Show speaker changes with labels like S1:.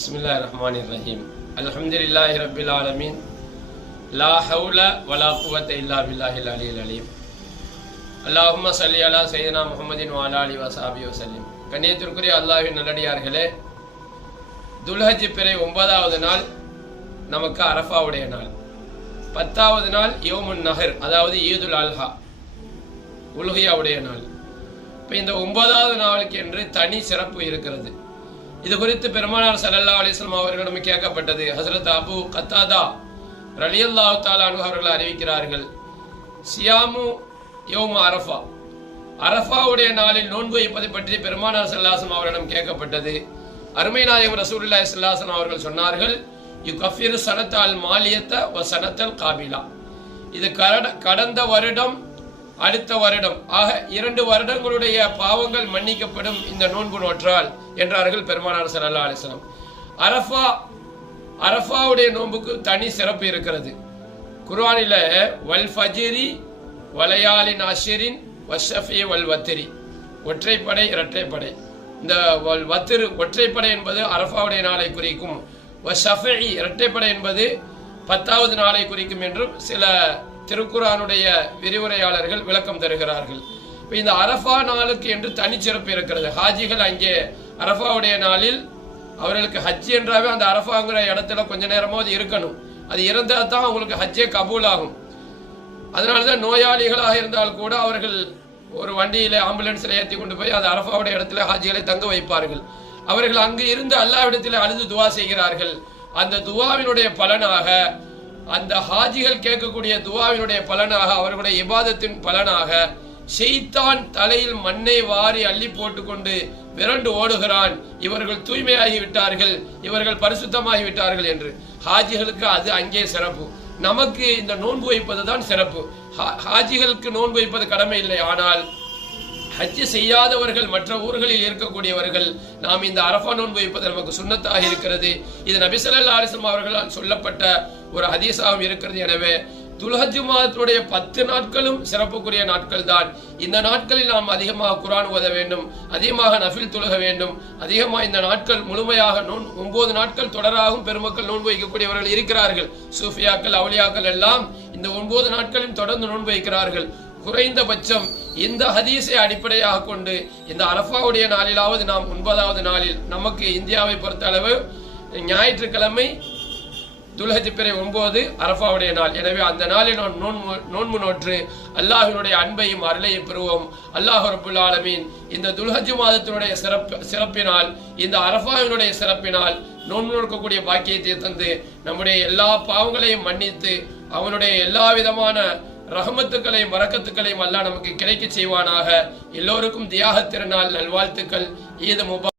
S1: பிஸ்மில்லா ரஹ்மான் ரஹீம் அலமதுல்லாஹி ரபில் ஆலமீன் லா ஹவுல வலா குவத் இல்லா பில்லாஹில் அலியில் அலீம் அல்லாஹும சலி அலா சைதனா முகமதின் வாலா அலி வசாபி வசல்லிம் கண்ணியத்திற்குரிய அல்லாஹின் நல்லடியார்களே துல்ஹஜ் பிறை ஒன்பதாவது நாள் நமக்கு அரஃபாவுடைய நாள். பத்தாவது நாள் யோமுன் நகர் அதாவது ஈதுல் அல்ஹா உலுகையாவுடைய நாள். இப்போ இந்த ஒன்பதாவது நாளுக்கு என்று தனி சிறப்பு இருக்கிறது. இது குறித்து பெருமானார் சல்லல்லா அலிஸ்லாம் அவர்களிடம் கேட்கப்பட்டது. ஹசரத் அபு கத்தாதா ரலியல்லா தாலா அவர்கள் அறிவிக்கிறார்கள். சியாமு யோம் அரஃபா. அரஃபாவுடைய நாளில் நோன்பு வைப்பதை பற்றி பெருமானார் சல்லாசம் அவரிடம் கேட்கப்பட்டது. அருமை நாயகம் ரசூலுல்லாஹி சல்லாசன் அவர்கள் சொன்னார்கள் யு கஃபிரு சனத்தால் மாலியத்த வ சனத்தல் காபிலா. இது கட கடந்த வருடம் அடுத்த வருடம் ஆக இரண்டு வருடங்களுடைய பாவங்கள் மன்னிக்கப்படும் இந்த நோன்பு நோற்றால் என்றார்கள் பெருமானார் சல்லா அலிஸ்லாம் அரஃபா அரஃபாவுடைய நோன்புக்கு தனி சிறப்பு இருக்கிறது. குர்வானில வல் ஃபஜிரி வலையாலின் அஷரின் வஷஃபி வல் வத்திரி ஒற்றைப்படை இரட்டைப்படை. இந்த வல் வத்திரு ஒற்றைப்படை என்பது அரஃபாவுடைய நாளை குறிக்கும். வஷஃபி இரட்டைப்படை என்பது பத்தாவது நாளை குறிக்கும் என்றும் சில திருக்குறானுடைய விரிவுரையாளர்கள் விளக்கம் தருகிறார்கள். இந்த அரஃபா நாளுக்கு என்று தனிச்சிறப்பு இருக்கிறது. ஹாஜிகள் அங்கே அரஃபாவுடைய நாளில் அவர்களுக்கு ஹஜ் என்றாவே அந்த அரஃபாங்கிற இடத்துல கொஞ்ச நேரமாவது இருக்கணும். அது இருந்தால் தான் அவங்களுக்கு ஹஜ்ஜே கபூல் ஆகும் அதனால தான் நோயாளிகளாக இருந்தால் கூட அவர்கள் ஒரு வண்டியில ஆம்புலன்ஸில் ஏற்றி கொண்டு போய் அந்த அரஃபாவுடைய இடத்துல ஹாஜிகளை தங்க வைப்பார்கள். அவர்கள் அங்கு இருந்து அல்லாவிடத்தில் அழுது துவா செய்கிறார்கள். அந்த துவாவினுடைய பலனாக அந்த ஹாஜிகள் கேட்கக்கூடிய துவாவினுடைய பலனாக அவர்களுடைய இபாதத்தின் பலனாக செய்தான் தலையில் மண்ணை வாரி அள்ளி போட்டுக்கொண்டு விரண்டு ஓடுகிறான். இவர்கள் தூய்மையாகி விட்டார்கள் இவர்கள் பரிசுத்தமாகி விட்டார்கள் என்று. ஹாஜிகளுக்கு அது அங்கே சிறப்பு. நமக்கு இந்த நோன்பு வைப்பது தான் சிறப்பு. ஹா- ஹாஜிகளுக்கு நோன்பு வைப்பது கடமை இல்லை. ஆனால் ஹஜ் செய்யாதவர்கள் மற்ற ஊர்களில் இருக்கக்கூடியவர்கள் நாம் இந்த அரஃபா நோன்பு வைப்பது நமக்கு சுண்ணத்தாக இருக்கிறது. இது நபிசல்லா அலிஸ்லாம் அவர்களால் சொல்லப்பட்ட ஒரு ஹதீஸாகவும் இருக்கிறது. எனவே துல்ஹஜ் மாதத்துடைய பத்து நாட்களும் சிறப்புக்குரிய நாட்கள் தான் இந்த நாட்களில் நாம் அதிகமாக குரான் ஓத வேண்டும். அதிகமாக நஃபில் துலக வேண்டும். அதிகமாக இந்த நாட்கள் முழுமையாக நோன் ஒன்பது நாட்கள் தொடராகவும் பெருமக்கள் நோன்பு வைக்கக்கூடியவர்கள் இருக்கிறார்கள். சூஃபியாக்கள் அவளியாக்கள் எல்லாம் இந்த ஒன்பது நாட்களும் தொடர்ந்து நோன்பு வைக்கிறார்கள். குறைந்தபட்சம் இந்த ஹதீஸை அடிப்படையாக கொண்டு இந்த அரஃபாவுடைய நாளிலாவது நாம் ஒன்பதாவது நாளில் நமக்கு இந்தியாவை பொறுத்த அளவு ஞாயிற்றுக்கிழமை துல்ஹஜ் பிறை ஒன்பது அரஃபாவுடைய நாள். எனவே அந்த நாளில் நாம் நோன்பு நோன்பு நோற்று அல்லாஹினுடைய அன்பையும் அருளையும் பெறுவோம். அல்லாஹ் ரபுல் ஆலமீன் இந்த துல்ஹஜ் மாதத்தினுடைய சிறப்பு சிறப்பினால் இந்த அரஃபாவினுடைய சிறப்பினால் நோன்பு நோக்கக்கூடிய பாக்கியத்தை தந்து நம்முடைய எல்லா பாவங்களையும் மன்னித்து அவனுடைய எல்லா விதமான ரஹமத்துக்களையும் வரக்கத்துக்களையும் அல்லாஹ் நமக்கு கிடைக்க செய்வானாக. எல்லோருக்கும் தியாக திருநாள் நல்வாழ்த்துக்கள். ஈது முபா